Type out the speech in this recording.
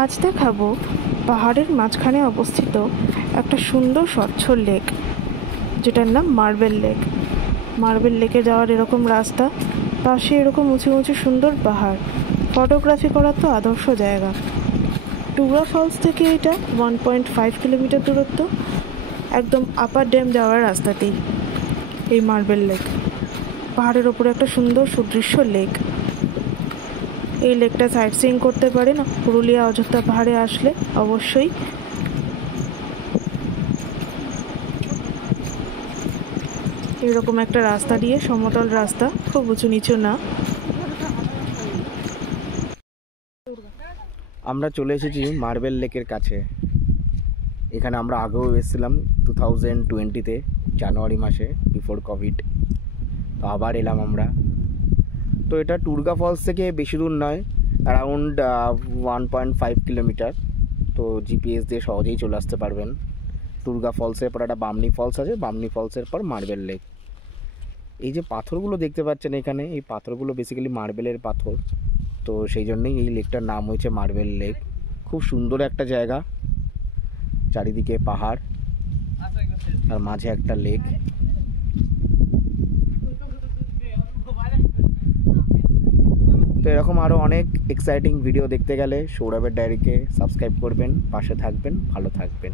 আজ দেখাবো পাহাড়ের মাঝখানে অবস্থিত একটা সুন্দর স্বচ্ছ লেক, যেটার নাম মার্বেল লেক। মার্বেল লেকে যাওয়ার এরকম রাস্তা, পাশে এরকম উঁচু উঁচু সুন্দর পাহাড়। ফটোগ্রাফি করার তো আদর্শ জায়গা। টুগরা ফলস থেকে এটা 1.5 কিলোমিটার দূরত্ব, একদম আপার ড্যাম যাওয়ার রাস্তাতেই এই মার্বেল লেক। পাহাড়ের ওপরে একটা সুন্দর সুদৃশ্য লেক। এই লেকটা সাইট সিইং করতে পারেন পুরুলিয়া অযোধ্যা পাহাড়ে আসলে অবশ্যই। এরকম একটা রাস্তা দিয়ে, সমতল রাস্তা, খুব উঁচু নিচু না। আমরা চলে এসেছি মার্বেল লেকের কাছে। এখানে আমরা আগেও এসেছিলাম 2020-তে, জানুয়ারি মাসে, বিফোর কোভিড। তো আবার এলাম আমরা। তো এটা টুরগা ফলস থেকে বেশি দূর নয়, অ্যারাউন্ড 1.5 কিলোমিটার। তো জিপিএস দিয়ে সহজেই চলে আসতে পারবেন। টুরগা ফলসের পর একটা বামনি ফলস আছে, বামনি ফলসের পর মার্বেল লেক। এই যে পাথরগুলো দেখতে পাচ্ছেন এখানে, এই পাথরগুলো বেসিক্যালি মার্বেলের পাথর। তো সেই জন্যই এই লেকটার নাম হয়েছে মার্বেল লেক। খুব সুন্দর একটা জায়গা, চারিদিকে পাহাড় আর মাঝে একটা লেক। তো এরকম আরও অনেক এক্সাইটিং ভিডিও দেখতে গেলে সৌরভের ডায়েরিকে সাবস্ক্রাইব করবেন, পাশে থাকবেন, ভালো থাকবেন।